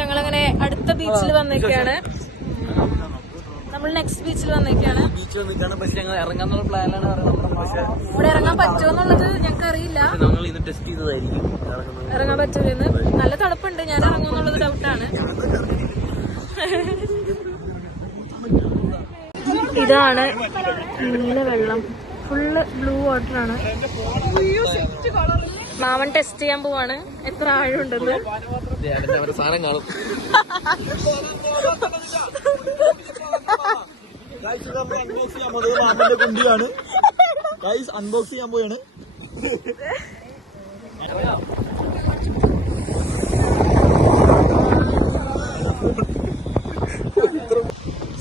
ഞങ്ങളങ്ങനെ അടുത്ത ബീച്ചിൽ വന്നേക്കാണ്. നമ്മൾ നെക്സ്റ്റ് ബീച്ചിൽ വന്നേക്കാണ്. പക്ഷെ ഞങ്ങൾ ഇറങ്ങാന്നുള്ള പ്ലാനാണ്. ഇവിടെ ഇറങ്ങാൻ പറ്റുമോ എന്നുള്ളത് ഞങ്ങൾക്ക് അറിയില്ല. ഞങ്ങൾ ഇത് ടെസ്റ്റ് ചെയ്തതായിരിക്കും ഇറങ്ങാൻ പറ്റൂലെന്ന്. നല്ല തണുപ്പുണ്ട്. ഞാൻ ഇറങ്ങുമെന്നുള്ളത് ഡൗട്ടാണ്. ഇതാണ് നീല വെള്ളം, ഫുള്ള് ബ്ലൂ വാട്ടറാണ്. മാമൻ ടെസ്റ്റ് ചെയ്യാൻ പോവാണ് എത്ര ആഴമുണ്ടെന്ന്. സാധനം കാണും. മാമന്റെ കുണ്ടിയാണ് അൺബോക്സ് ചെയ്യാൻ പോയാണ്.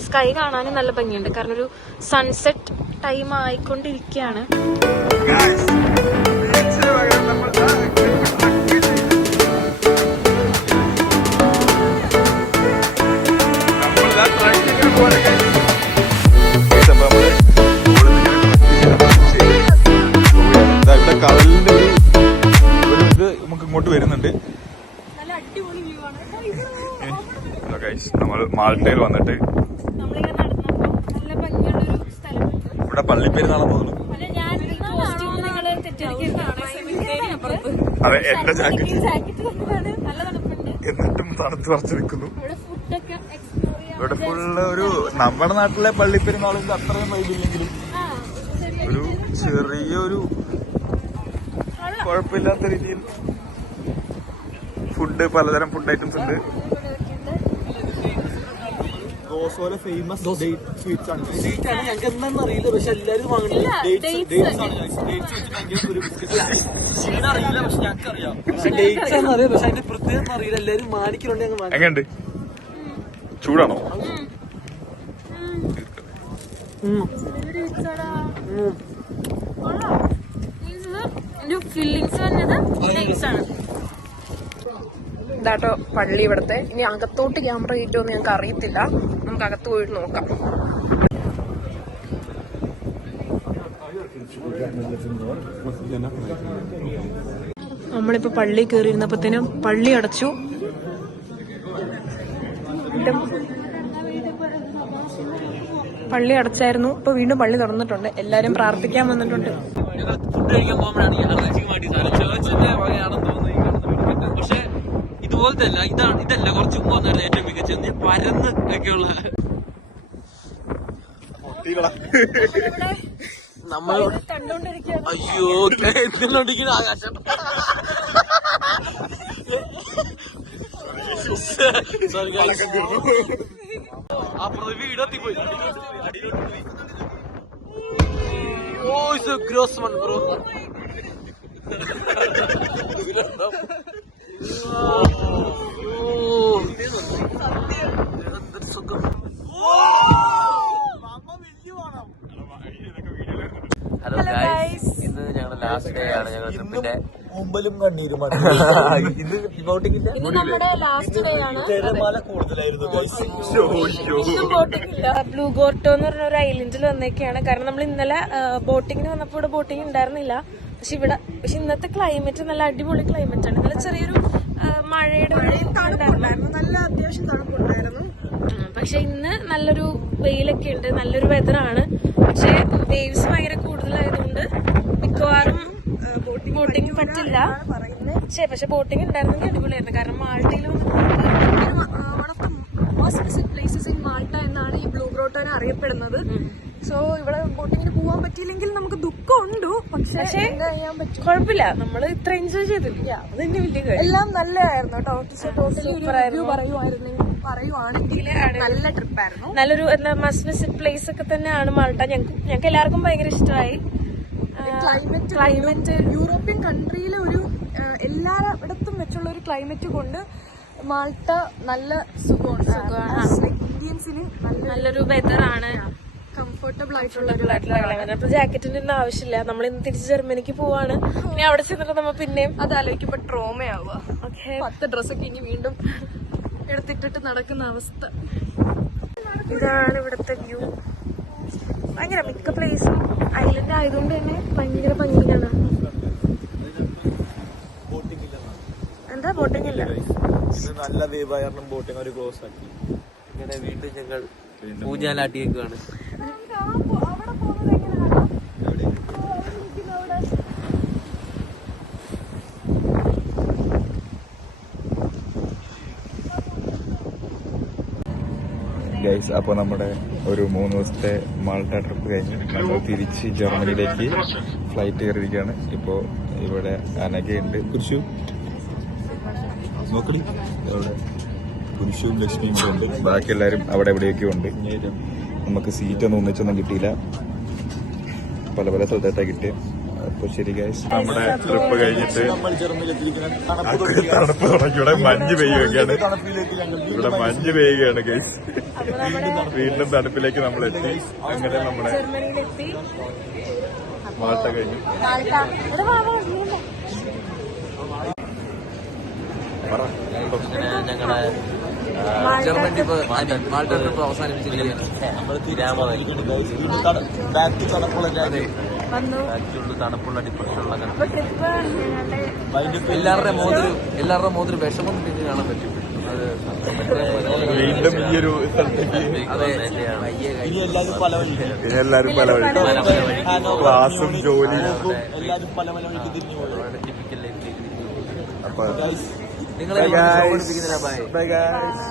സ്കൈ കാണാനും നല്ല ഭംഗിയുണ്ട്. കാരണം ഒരു സൺസെറ്റ് ടൈം ആയിക്കൊണ്ടിരിക്കുകയാണ്. കടലിന്റെ ഒരു ഇത് നമുക്ക് ഇങ്ങോട്ട് വരുന്നുണ്ട്. നമ്മൾ മാൾട്ടയിൽ വന്നിട്ട് ഇവിടെ പള്ളിപ്പെരുന്നാളാണ് തോന്നുന്നു. അതെ, എന്റെ ജാക്കറ്റ് എന്നിട്ടും തണുത്ത് പറിച്ചു നിൽക്കുന്നു. ഇവിടെ ഫുള്ള് ഒരു നമ്മുടെ നാട്ടിലെ പള്ളിപ്പെരുന്നാളിന്റെ അത്രയും വൈകില്ലെങ്കിലും ഒരു ചെറിയൊരു കുഴപ്പമില്ലാത്ത രീതിയിൽ ഫുഡ്, പലതരം ഫുഡ് ഐറ്റംസ് ഉണ്ട്. റോസോലെ ഫേമസ് സ്വീറ്റ്സ് ആണ്. ഞങ്ങൾക്ക് എന്താണെന്ന് അറിയില്ല, പക്ഷെ എല്ലാവരും വാങ്ങുന്നത് അറിയില്ല. പക്ഷെ ഞങ്ങൾക്ക് അറിയാം. പക്ഷെ ഡേറ്റ്സ് എന്നറിയാം, പക്ഷെ അതിന്റെ പ്രത്യേകം അറിയില്ല. എല്ലാവരും മാനിക്കലുണ്ട്. ഞങ്ങൾ എങ്ങനെയുണ്ട്? ചൂടാണോ? ഇതാട്ടോ പള്ളി ഇവിടത്തെ. ഇനി അകത്തോട്ട് ക്യാമറ കിട്ടുമെന്ന് ഞങ്ങൾക്ക് അറിയത്തില്ല. നമുക്ക് അകത്ത് പോയിട്ട് നോക്കാം. നമ്മളിപ്പോ പള്ളി കയറിയിരുന്നപ്പോഴത്തേനും പള്ളി അടച്ചു. പള്ളി അടച്ചായിരുന്നു. ഇപ്പൊ വീണ്ടും പള്ളി തുറന്നിട്ടുണ്ട്. എല്ലാരും പ്രാർത്ഥിക്കാൻ വന്നിട്ടുണ്ട്. ഫുഡ് കഴിക്കാൻ പോകുമ്പോഴാണ് പക്ഷെ ഇതുപോലത്തെ അല്ല, ഇതല്ല കുറച്ച് മുമ്പ് വന്നായിരുന്നു ഏറ്റവും മികച്ച പരന്ന് ഒക്കെയുള്ള. നമ്മൾ അയ്യോ എന്തിനോണ്ടിരിക്കുന്ന ആകാശം. അപ്പുറത്ത് വീടെത്തിപ്പോയി. Oh it's a gross one bro. Hello guys, ഇന്ന് ഞങ്ങളുടെ ലാസ്റ്റ് ഡേ ആണ്. ഞങ്ങൾ ട്രിപ്പിന്റെ മുമ്പിലും കണ്ണീരുമാണ്. ഇന്ന് ബോട്ടിംഗ് ഇല്ല. ഇത് നമ്മുടെ ലാസ്റ്റ് ഡേ ആണ്. തിരമാല കൂടുതലായിരുന്നു. ബ്ലൂ ഗോർട്ടോ എന്ന് പറഞ്ഞ ഒരു ഐലൻഡിൽ വന്നേക്കാണ്. കാരണം നമ്മൾ ഇന്നലെ ബോട്ടിങ്ങിന് വന്നപ്പോൾ ഇവിടെ ബോട്ടിംഗ് ഉണ്ടായിരുന്നില്ല. പക്ഷെ ഇന്നത്തെ ക്ലൈമറ്റ് നല്ല അടിപൊളി ക്ലൈമറ്റ് ആണ്. ഇന്നലെ ചെറിയൊരു മഴയുടെ നല്ല അത്യാവശ്യം തണുപ്പുണ്ടായിരുന്നു. പക്ഷെ ഇന്ന് നല്ലൊരു വെയിലൊക്കെ ഉണ്ട്. നല്ലൊരു വെതറാണ്. പക്ഷെ വേവ്സ് ഭയങ്കര കൂടുതലായതുകൊണ്ട് മിക്കവാറും ബോട്ടിംഗ് പറ്റില്ല. പക്ഷെ ബോട്ടിംഗ് ഉണ്ടായിരുന്നെങ്കിൽ അടിപൊളിയായിരുന്നു. കാരണം മാൾട്ടയിൽ പ്ലേസസ് ഇൻ മാൾട്ട എന്നാണ് ഈ ബ്ലൂ ഗ്രോട്ടോനെ അറിയപ്പെടുന്നത്. സോ ഇവിടെ ബോട്ടിങ്ങിന് പോകാൻ പറ്റിയില്ലെങ്കിൽ നമുക്ക് ദുഃഖമുണ്ട്. പക്ഷെ കുഴപ്പമില്ല, നമ്മൾ ഇത്ര എൻജോയ് ചെയ്തില്ല. അത് തന്നെ വലിയ കാര്യം. എല്ലാം നല്ലതായിരുന്നു കേട്ടോ. സൂപ്പറായിരുന്നു. പറയുവാണെങ്കിൽ നല്ല ട്രിപ്പായിരുന്നു. നല്ലൊരു മസ്റ്റ് വിസിറ്റ് പ്ലേസ് ഒക്കെ തന്നെയാണ് മാൾട്ട. ഞങ്ങൾക്ക് എല്ലാവർക്കും ഭയങ്കര ഇഷ്ടമായി. ക്ലൈമറ്റ് യൂറോപ്യൻ കൺട്രിയിലെ ഒരു എല്ലായിടത്തും വെച്ചുള്ള ഒരു ക്ലൈമറ്റ് കൊണ്ട് മാൾട്ട നല്ല സുഖമാണ്. ഇന്ത്യൻസിന് നല്ലൊരു വെതറാണ്. കംഫർട്ടബിൾ ആയിട്ടുള്ള അപ്പൊ ജാക്കറ്റിന്റെ ഒന്നും ആവശ്യമില്ല. നമ്മൾ ഇന്ന് തിരിച്ച് ജർമ്മനിക്ക് പോവാണ്. ഇനി അവിടെ ചെന്നിട്ട് നമ്മ പിന്നെയും അത് ആലോചിക്കുമ്പോ ട്രോമയാവുക. 10 ഡ്രസ്സൊക്കെ ഇനി വീണ്ടും എടുത്തിട്ടിട്ട് നടക്കുന്ന അവസ്ഥ. ഇതാണ് ഇവിടുത്തെ വ്യൂ. ഭയങ്കര മിക്ക പ്ലേസും ഐലൻഡ് ആയതുകൊണ്ട് തന്നെ ഭയങ്കര ഭംഗിയാണ്. എന്താ ബോട്ടിംഗ് ഇല്ല, നല്ല വേവായിരുന്നു. ബോട്ടിംഗ് ഒരു ക്ലോസ് ആക്കി. ഇങ്ങനെ വീണ്ടും ഞങ്ങൾ ഊഞ്ഞാലാട്ടിയേക്കാണ്. ഗൈസ്, അപ്പോൾ നമ്മുടെ ഒരു 3 ദിവസത്തെ മാൾട്ട ട്രിപ്പ് കഴിഞ്ഞ് നമ്മൾ തിരിച്ച് ജർമ്മനിയിലേക്ക് ഫ്ലൈറ്റ് കയറിയിരിക്കുകയാണ്. ഇപ്പോൾ ഇവിടെ അനഘയുണ്ട്, കുരിശു നോക്കടി, അവിടെ കുരിശും ലക്ഷ്മിയും ഉണ്ട്. ബാക്കി എല്ലാവരും അവിടെ എവിടെയൊക്കെ ഉണ്ട്. നമുക്ക് സീറ്റൊന്നും ഒന്നിച്ചൊന്നും കിട്ടിയില്ല, പല പല സ്ഥലത്തായിട്ടാണ് കിട്ടിയത്. അപ്പൊ ശരി ഗൈസ്, നമ്മുടെ ട്രിപ്പ് കഴിഞ്ഞിട്ട് തണുപ്പ് തുടങ്ങി. ഇവിടെ മഞ്ഞ് പെയ്യുകയാണ്, ഇവിടെ മഞ്ഞ് പെയ്യുകയാണ് ഗൈസ്. വീണ്ടും തണുപ്പിലേക്ക് നമ്മൾ എത്തി. അങ്ങനെ നമ്മുടെ മാൾട്ട കഴിഞ്ഞു. ഞങ്ങളുടെ ജർമ്മൻ ട്രിപ്പ് മാൾട്ട ട്രിപ്പ് അവസാനിപ്പിച്ചിരിക്കുകയാണ്. തണുപ്പുള്ള ഡിപ്രഷനുള്ള എല്ലാവരുടെ മോതിര് വിഷമം പിന്നെ കാണാൻ പറ്റും. വീണ്ടും ഈ ഒരു സ്ഥലത്തേക്ക് ഇനി എല്ലാവരും പല വഴി, ക്ലാസും ജോലിയും എല്ലാവരും പല പല വഴിക്ക് തിരിഞ്ഞു പോകും. അപ്പൊ നിങ്ങളെ ബൈ ഗൈസ്.